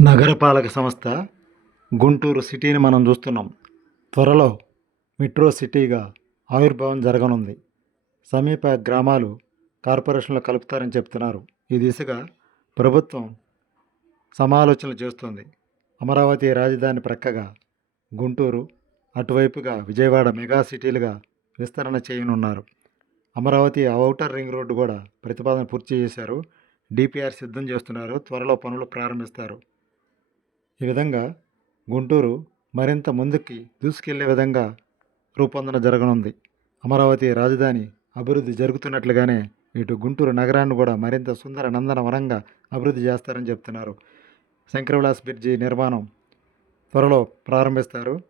నగరపాలక సంస్థ గుంటూరు సిటీని మనం చూస్తున్నాం. త్వరలో మెట్రో సిటీగా ఆవిర్భావం జరగనుంది. సమీప గ్రామాలు కార్పొరేషన్లో కలుపుతారని చెప్తున్నారు. ఈ దిశగా ప్రభుత్వం సమాలోచనలు చేస్తుంది. అమరావతి రాజధాని ప్రక్కగా గుంటూరు అటువైపుగా విజయవాడ మెగా సిటీలుగా విస్తరణ చేయనున్నారు. అమరావతి ఔటర్ రింగ్ రోడ్డు కూడా ప్రతిపాదన పూర్తి చేశారు. డిపిఆర్ సిద్ధం చేస్తున్నారు. త్వరలో పనులు ప్రారంభిస్తారు. ఈ విధంగా గుంటూరు మరింత ముందుకి దూసుకెళ్ళే విధంగా రూపొందన జరగనుంది. అమరావతి రాజధాని అభివృద్ధి జరుగుతున్నట్లుగానే ఇటు గుంటూరు నగరాన్ని కూడా మరింత సుందర నందనవనంగా అభివృద్ధి చేస్తారని చెప్తున్నారు. శంకరవిలాస్ బ్రిడ్జి నిర్మాణం త్వరలో ప్రారంభిస్తారు.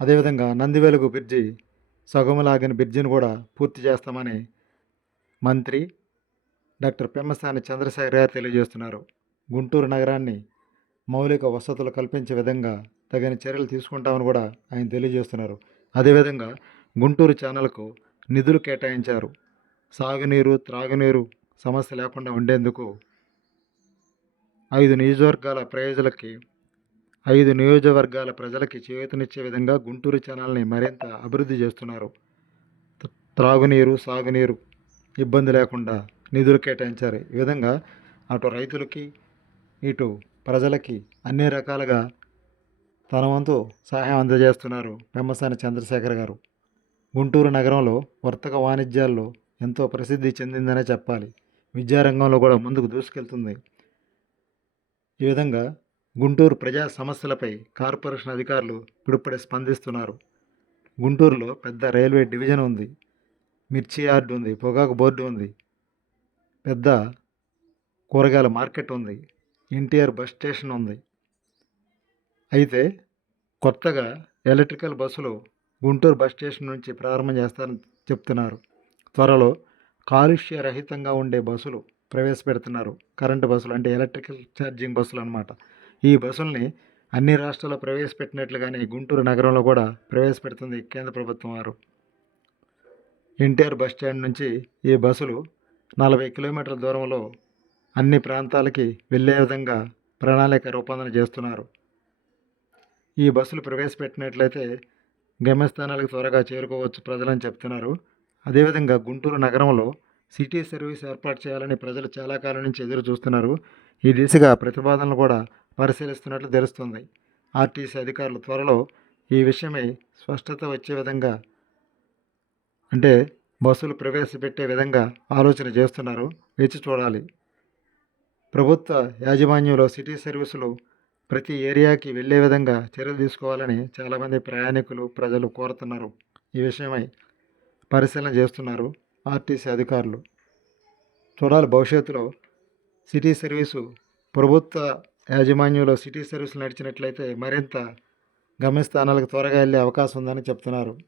అదేవిధంగా నందివెలుగు బ్రిడ్జి సగములాగిన బ్రిడ్జిని కూడా పూర్తి చేస్తామని మంత్రి డాక్టర్ పెమ్మసాని చంద్రశేఖర్ గారు తెలియజేస్తున్నారు. గుంటూరు నగరాన్ని మౌలిక వసతులు కల్పించే విధంగా తగిన చర్యలు తీసుకుంటామని కూడా ఆయన తెలియజేస్తున్నారు. అదేవిధంగా గుంటూరు ఛానల్కు నిధులు కేటాయించారు. సాగునీరు త్రాగునీరు సమస్య లేకుండా ఉండేందుకు ఐదు నియోజకవర్గాల ప్రయోజనకి ఐదు నియోజకవర్గాల ప్రజలకి చేయూతనిచ్చే విధంగా గుంటూరు ఛానల్ని మరింత అభివృద్ధి చేస్తున్నారు. త్రాగునీరు సాగునీరు ఇబ్బంది లేకుండా నిధులు కేటాయించారు. ఈ విధంగా అటు రైతులకి ఇటు ప్రజలకి అన్ని రకాలుగా తన వంతు సహాయం అందజేస్తున్నారు పెమ్మసాని చంద్రశేఖర్ గారు. గుంటూరు నగరంలో వర్తక వాణిజ్యాల్లో ఎంతో ప్రసిద్ధి చెందిందనే చెప్పాలి. విద్యారంగంలో కూడా ముందుకు దూసుకెళ్తుంది. ఈ విధంగా గుంటూరు ప్రజా సమస్యలపై కార్పొరేషన్ అధికారులు ఇప్పుడిప్పుడే స్పందిస్తున్నారు. గుంటూరులో పెద్ద రైల్వే డివిజన్ ఉంది. మిర్చి యార్డు ఉంది పొగాకు బోర్డు ఉంది. పెద్ద కూరగాయల మార్కెట్ ఉంది. ఎన్టీఆర్ బస్ స్టేషన్ ఉంది. అయితే కొత్తగా ఎలక్ట్రికల్ బస్సులు గుంటూరు బస్ స్టేషన్ నుంచి ప్రారంభం చేస్తారని చెప్తున్నారు. త్వరలో కాలుష్య రహితంగా ఉండే బస్సులు ప్రవేశపెడుతున్నారు. కరెంటు బస్సులు అంటే ఎలక్ట్రికల్ ఛార్జింగ్ బస్సులు అనమాట ఈ బస్సుల్ని అన్ని రాష్ట్రాల్లో ప్రవేశపెట్టినట్లుగానే గుంటూరు నగరంలో కూడా ప్రవేశపెడుతుంది కేంద్ర ప్రభుత్వం వారు. ఎన్టీఆర్ బస్ స్టాండ్ నుంచి ఈ బస్సులు నలభై కిలోమీటర్ల దూరంలో అన్ని ప్రాంతాలకి వెళ్ళే విధంగా ప్రణాళిక రూపొందన చేస్తున్నారు. ఈ బస్సులు ప్రవేశపెట్టినట్లయితే గమ్యస్థానాలకు త్వరగా చేరుకోవచ్చు ప్రజలని చెప్తున్నారు. అదేవిధంగా గుంటూరు నగరంలో సిటీ సర్వీస్ ఏర్పాటు చేయాలని ప్రజలు చాలా కాలం నుంచి ఎదురు చూస్తున్నారు. ఈ దిశగా ప్రతిపాదనలు కూడా పరిశీలిస్తున్నట్లు తెలుస్తుంది. ఆర్టీసీ అధికారులు త్వరలో ఈ విషయమై స్పష్టత వచ్చే విధంగా అంటే బస్సులు ప్రవేశపెట్టే విధంగా ఆలోచన చేస్తున్నారు. వేచి చూడాలి. ప్రభుత్వ యాజమాన్యంలో సిటీ సర్వీసులు ప్రతి ఏరియాకి వెళ్ళే విధంగా చర్యలు తీసుకోవాలని చాలామంది ప్రయాణికులు ప్రజలు కోరుతున్నారు. ఈ విషయమై పరిశీలన చేస్తున్నారు ఆర్టీసీ అధికారులు. చూడాలి భవిష్యత్తులో సిటీ సర్వీసు ప్రభుత్వ యాజమాన్యంలో సిటీ సర్వీసులు నడిచినట్లయితే మరింత గమ్యస్థానాలకు త్వరగా వెళ్ళే అవకాశం ఉందని చెప్తున్నారు.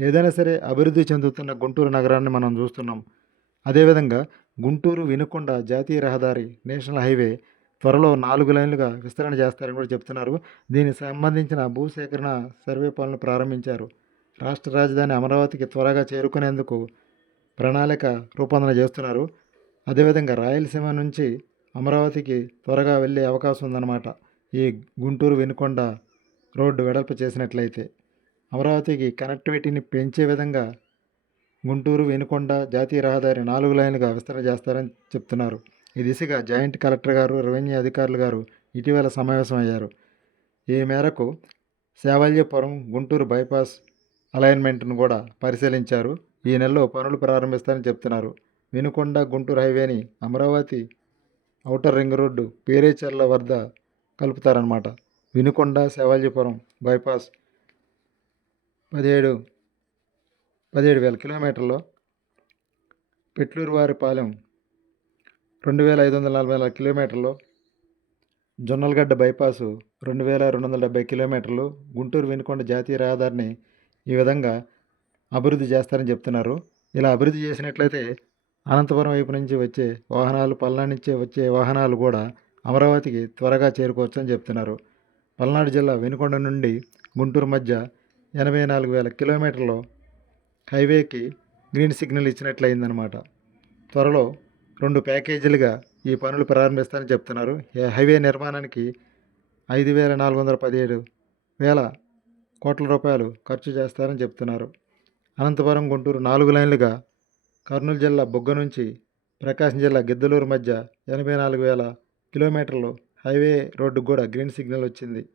ఏదైనా సరే అభివృద్ధి చెందుతున్న గుంటూరు నగరాన్ని మనం చూస్తున్నాం. అదేవిధంగా గుంటూరు వినుకొండ జాతీయ రహదారి నేషనల్ హైవే త్వరలో నాలుగు లైన్లుగా విస్తరణ చేస్తారని కూడా చెప్తున్నారు. దీనికి సంబంధించిన భూసేకరణ సర్వే పనులు ప్రారంభించారు. రాష్ట్ర రాజధాని అమరావతికి త్వరగా చేరుకునేందుకు ప్రణాళిక రూపొందన చేస్తున్నారు. అదేవిధంగా రాయలసీమ నుంచి అమరావతికి త్వరగా వెళ్ళే అవకాశం ఉందన్నమాట. ఈ గుంటూరు వినుకొండ రోడ్డు వెడల్పు చేసినట్లయితే అమరావతికి కనెక్టివిటీని పెంచే విధంగా గుంటూరు వినుకొండ జాతీయ రహదారి నాలుగు లైన్లుగా విస్తరణ చేస్తారని చెప్తున్నారు. ఈ దిశగా జాయింట్ కలెక్టర్ గారు రెవెన్యూ అధికారులు గారు ఇటీవల సమావేశమయ్యారు. ఈ మేరకు శావల్యపురం గుంటూరు బైపాస్ అలైన్మెంట్ను కూడా పరిశీలించారు. ఈ నెలలో పనులు ప్రారంభిస్తారని చెప్తున్నారు. Vinukonda Guntur హైవేని Amaravati outer ring road Perecherla వద్ద కలుపుతారనమాట వినుకొండ శివాజీపురం బైపాస్ పదిహేడు పదిహేడు వేల కిలోమీటర్లు పెట్లూరువారిపాలెం రెండు వేల ఐదు వందల నలభై నాలుగు కిలోమీటర్లు జొన్నలగడ్డ బైపాసు రెండు వేల రెండు వందల డెబ్బై కిలోమీటర్లు గుంటూరు వినుకొండ జాతీయ రహదారిని ఈ విధంగా అభివృద్ధి చేస్తారని చెప్తున్నారు. ఇలా అభివృద్ధి చేసినట్లయితే అనంతపురం వైపు నుంచి వచ్చే వాహనాలు పల్నాడు నుంచి వచ్చే వాహనాలు కూడా అమరావతికి త్వరగా చేరుకోవచ్చు అని చెప్తున్నారు. పల్నాడు జిల్లా వెనుకొండ నుండి గుంటూరు మధ్య ఎనభై నాలుగు వేల కిలోమీటర్లు హైవేకి గ్రీన్ సిగ్నల్ ఇచ్చినట్లయిందనమాట. త్వరలో రెండు ప్యాకేజీలుగా ఈ పనులు ప్రారంభిస్తారని చెప్తున్నారు. ఈ హైవే నిర్మాణానికి ఐదు వేల నాలుగు వందల పదిహేడు వేల కోట్ల రూపాయలు ఖర్చు చేస్తారని చెప్తున్నారు. అనంతపురం గుంటూరు నాలుగు లైన్లుగా కర్నూలు జిల్లా బొగ్గ నుంచి ప్రకాశం జిల్లా గిద్దలూరు మధ్య ఎనభై నాలుగు వేల కిలోమీటర్లు హైవే రోడ్డుకు కూడా గ్రీన్ సిగ్నల్ వచ్చింది.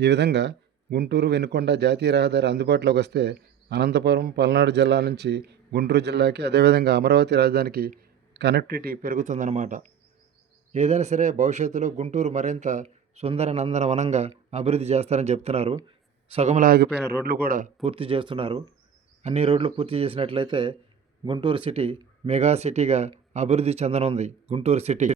ఈ విధంగా గుంటూరు వెనుకొండ జాతీయ రహదారి అందుబాటులోకి వస్తే అనంతపురం పల్నాడు జిల్లా నుంచి గుంటూరు జిల్లాకి అదేవిధంగా అమరావతి రాజధానికి కనెక్టివిటీ పెరుగుతుందన్నమాట. ఏదైనా సరే భవిష్యత్తులో గుంటూరు మరింత సుందర నందన వనంగా అభివృద్ధి చేస్తారని చెప్తున్నారు. సగంలో ఆగిపోయిన రోడ్లు కూడా పూర్తి చేస్తున్నారు. అన్ని రోడ్లు పూర్తి చేసినట్లయితే గుంటూరు సిటీ మెగా సిటీగా అభివృద్ధి చెందనుంది. గుంటూరు సిటీ